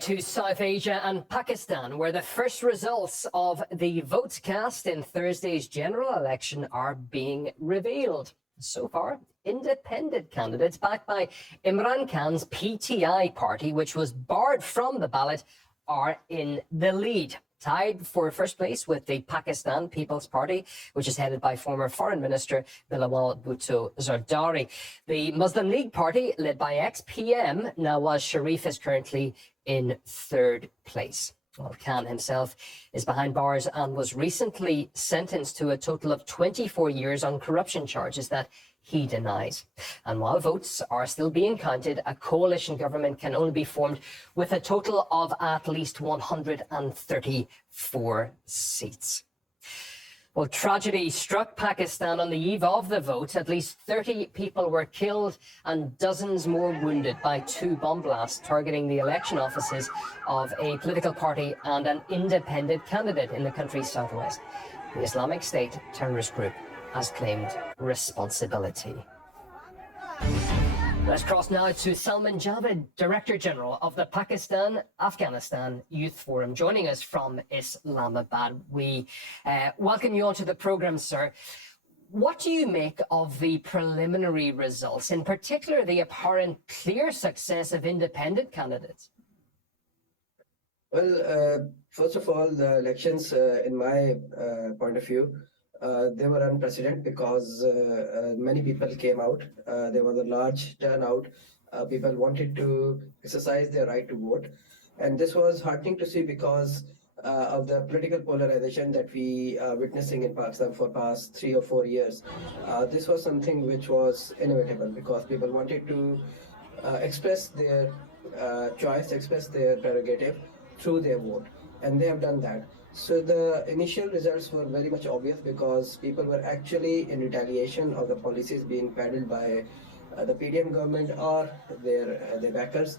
To South Asia and Pakistan, where the first results of the votes cast in Thursday's general election are being revealed. So far, independent candidates backed by Imran Khan's PTI party, which was barred from the ballot, are in the lead, tied for first place with the Pakistan People's Party, which is headed by former Foreign Minister Bilawal Bhutto Zardari. The Muslim League Party, led by ex-PM Nawaz Sharif, is currently in third place. Well, Khan himself is behind bars and was recently sentenced to a total of 24 years on corruption charges that he denies. And while votes are still being counted, a coalition government can only be formed with a total of at least 134 seats. Well, tragedy struck Pakistan on the eve of the vote. At least 30 people were killed and dozens more wounded by two bomb blasts targeting the election offices of a political party and an independent candidate in the country's southwest. The Islamic State terrorist group has claimed responsibility. Let's cross now to Salman Javed, Director General of the Pakistan-Afghanistan Youth Forum, joining us from Islamabad. We welcome you onto the program, sir. What do you make of the preliminary results, in particular the apparent clear success of independent candidates? Well, first of all, the elections, in my point of view, they were unprecedented because many people came out. There was a large turnout. People wanted to exercise their right to vote. And this was heartening to see because of the political polarization that we are witnessing in Pakistan for past 3 or 4 years. This was something which was inevitable because people wanted to express their choice, express their prerogative through their vote. And they have done that. So the initial results were very much obvious because people were actually in retaliation of the policies being peddled by the PDM government or their backers.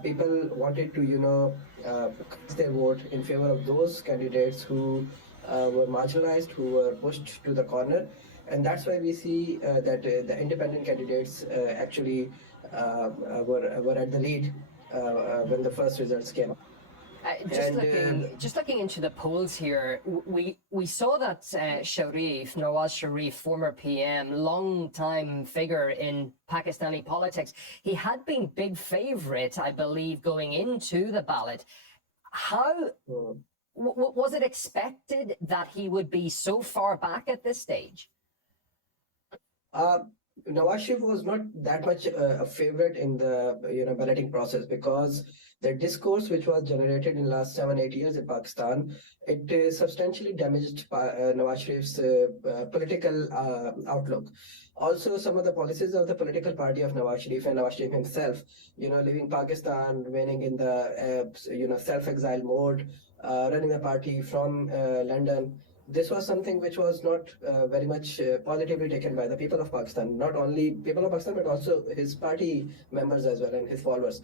People wanted to, cast their vote in favor of those candidates who were marginalized, who were pushed to the corner. And that's why we see that the independent candidates actually were at the lead when the first results came out. Just looking into the polls here, we saw that Nawaz Sharif, former PM, long-time figure in Pakistani politics, he had been big favourite, I believe, going into the ballot. How was it expected that he would be so far back at this stage? Nawaz Sharif was not that much a favorite in the balloting process because the discourse which was generated in the last 7-8 years in Pakistan, it substantially damaged Nawaz Sharif's political outlook. Also, some of the policies of the political party of Nawaz Sharif and Nawaz Sharif himself, leaving Pakistan, remaining in the self-exile mode, running the party from London. This was something which was not very much positively taken by the people of Pakistan, not only people of Pakistan, but also his party members as well and his followers.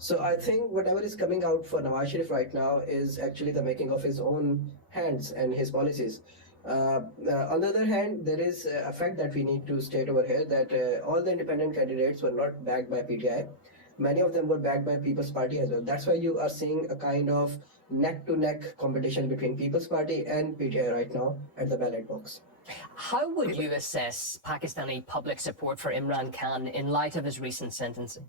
So I think whatever is coming out for Nawaz Sharif right now is actually the making of his own hands and his policies. On the other hand, there is a fact that we need to state over here that all the independent candidates were not backed by PTI. Many of them were backed by People's Party as well. That's why you are seeing a kind of neck-to-neck competition between People's Party and PTI right now at the ballot box. How would you assess Pakistani public support for Imran Khan in light of his recent sentencing?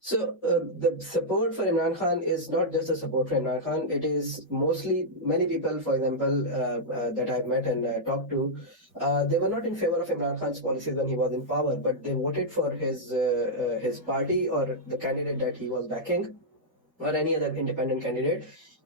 So the support for Imran Khan is not just the support for Imran Khan. It is mostly many people, for example, that I've met and talked to, they were not in favor of Imran Khan's policies when he was in power, but they voted for his party or the candidate that he was backing or any other independent candidate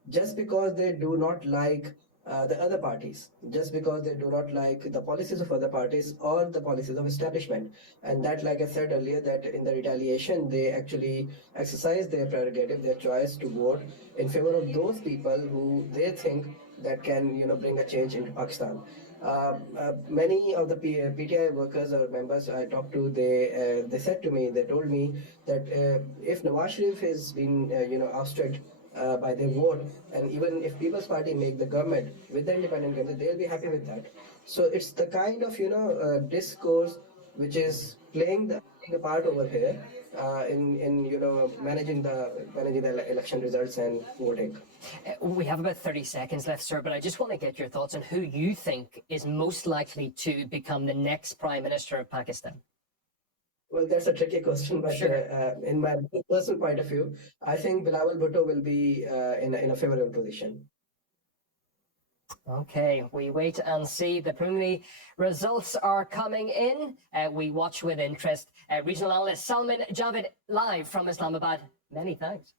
just because they do not like the other parties, just because they do not like the policies of other parties or the policies of establishment. And that, like I said earlier, that in the retaliation, they actually exercise their prerogative, their choice to vote in favor of those people who they think that can, bring a change into Pakistan. Many of the PTI workers or members I talked to, they said to me, they told me that if Nawaz Sharif has been, ousted by their vote, and even if People's Party make the government with the independent candidate, they'll be happy with that. So it's the kind of discourse which is playing the taking a part over here in managing the election results and voting. We have about 30 seconds left, sir, but I just want to get your thoughts on who you think is most likely to become the next Prime Minister of Pakistan. Well, that's a tricky question, but Sure. in my personal point of view, I think Bilawal Bhutto will be in a favorable position. Okay, we wait and see. The preliminary results are coming in. We watch with interest. Regional analyst Salman Javid, live from Islamabad. Many thanks.